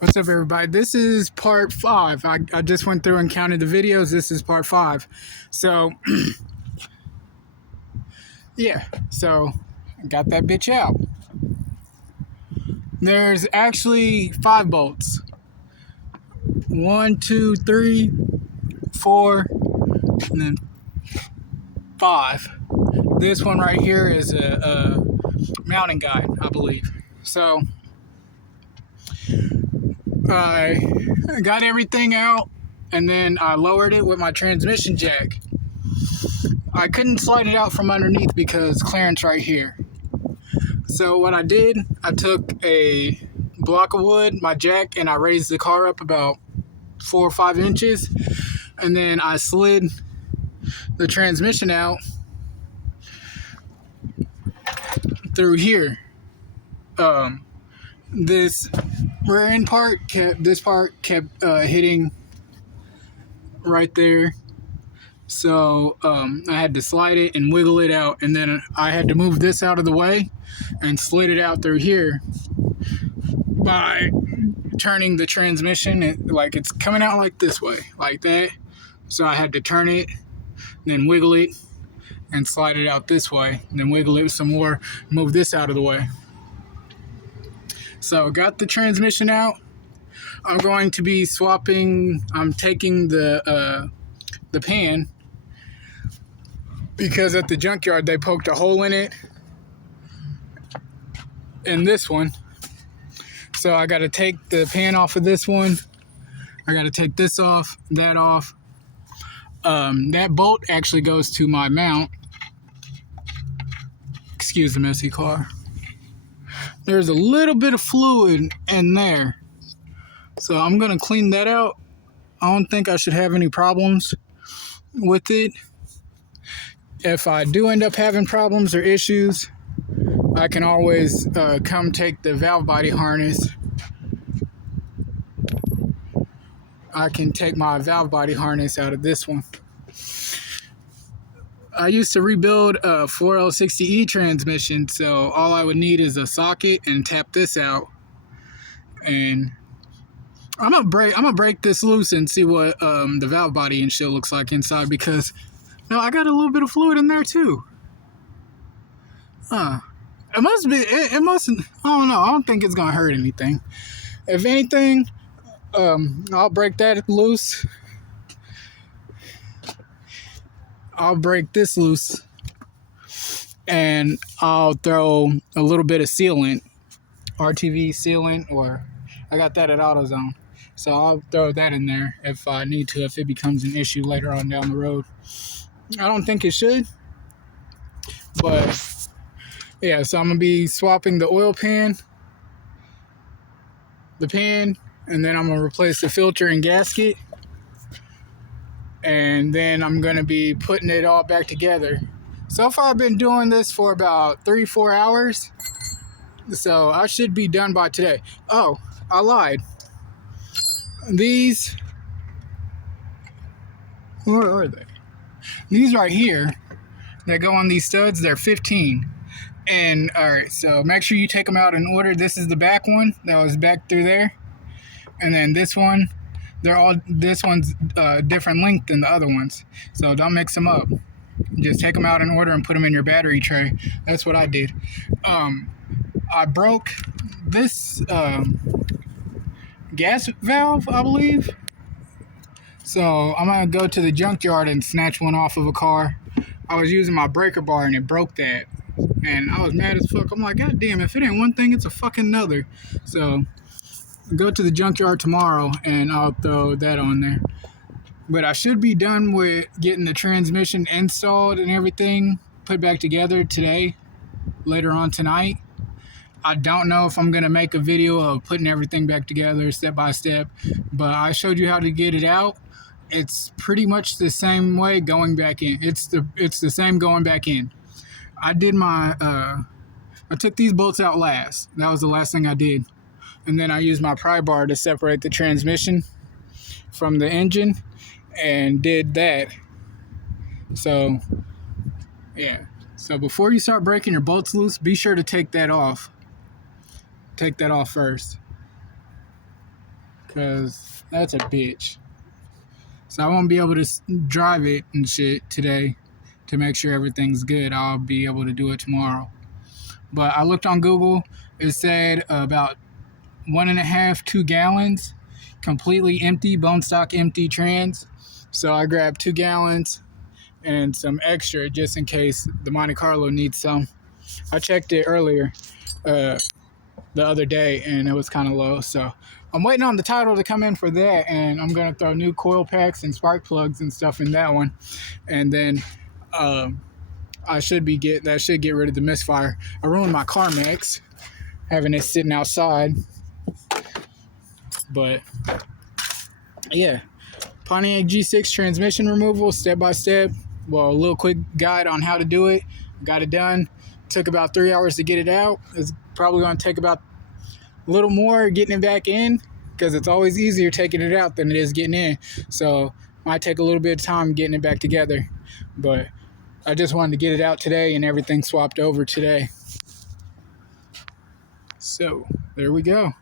What's up, everybody? This is part 5. I just went through and counted the videos. This is part 5. So, yeah. So, I got that bitch out. There's actually 5 bolts. 1, 2, 3, 4, and then 5. This one right here is a mounting guide, I believe. So, I got everything out, and then I lowered it with my transmission jack. I couldn't slide it out from underneath because clearance right here. So what I did, I took a block of wood, my jack, and I raised the car up about 4 or 5 inches, and then I slid the transmission out through here. This rear end part kept hitting right there. So I had to slide it and wiggle it out, and then I had to move this out of the way and slid it out through here by turning the transmission. Like it's coming out like this way, like that. So I had to turn it, then wiggle it, and slide it out this way, and then wiggle it some more, move this out of the way. So got the transmission out. I'm going to be swapping. I'm taking the pan, because at the junkyard they poked a hole in it in this one. So I got to take the pan off of this one. I got to take this off, that off. That bolt actually goes to my mount. Excuse the messy car. There's a little bit of fluid in there, so I'm going to clean that out. I don't think I should have any problems with it. If I do end up having problems or issues, I can always come take the valve body harness. I can take my valve body harness out of this one. I used to rebuild a 4L60E transmission, so all I would need is a socket and tap this out. And I'm gonna break this loose and see what the valve body and shit looks like inside, because no, I got a little bit of fluid in there too. It must be. It mustn't. I don't know. I don't think it's gonna hurt anything. If anything, I'll break that loose. I'll break this loose, and I'll throw a little bit of sealant, RTV sealant, or I got that at AutoZone. So I'll throw that in there if I need to, if it becomes an issue later on down the road. I don't think it should, but yeah, so I'm going to be swapping the oil pan, and then I'm going to replace the filter and gasket, and then I'm going to be putting it all back together. So far, I've been doing this for about 3-4 hours, so I should be done by today. Oh, I lied. These, where are they? These right here, that go on these studs, they're 15. And alright, so make sure you take them out in order. This is the back one that was back through there, and then this one, this one's different length than the other ones, so don't mix them up. Just take them out in order and put them in your battery tray. That's what I did. I broke this gas valve, I believe, so I'm gonna go to the junkyard and snatch one off of a car. I was using my breaker bar and it broke that, and I was mad as fuck. I'm like, God damn, if it ain't one thing, it's a fucking another. So go to the junkyard tomorrow and I'll throw that on there. But I should be done with getting the transmission installed and everything put back together today, later on tonight. I don't know if I'm going to make a video of putting everything back together step by step, but I showed you how to get it out. It's pretty much the same way going back in. It's the same going back in. I did my I took these bolts out last. That was the last thing I did. And then I used my pry bar to separate the transmission from the engine and did that. So, yeah. So before you start breaking your bolts loose, be sure to take that off. Take that off first. because that's a bitch. So I won't be able to drive it and shit today to make sure everything's good. I'll be able to do it tomorrow. But I looked on Google. It said about 1.5, 2 gallons, completely empty, bone stock empty trans. So I grabbed 2 gallons and some extra just in case the Monte Carlo needs some. I checked it earlier, the other day, and it was kind of low. So I'm waiting on the title to come in for that, and I'm gonna throw new coil packs and spark plugs and stuff in that one, and then that should get rid of the misfire. I ruined my CarMax having it sitting outside, but yeah, Pontiac G6 transmission removal, step by step. Well, a little quick guide on how to do it. Got it done. Took about 3 hours to get it out. It's probably going to take about a little more getting it back in, because it's always easier taking it out than it is getting in. So might take a little bit of time getting it back together. But I just wanted to get it out today and everything swapped over today. So there we go.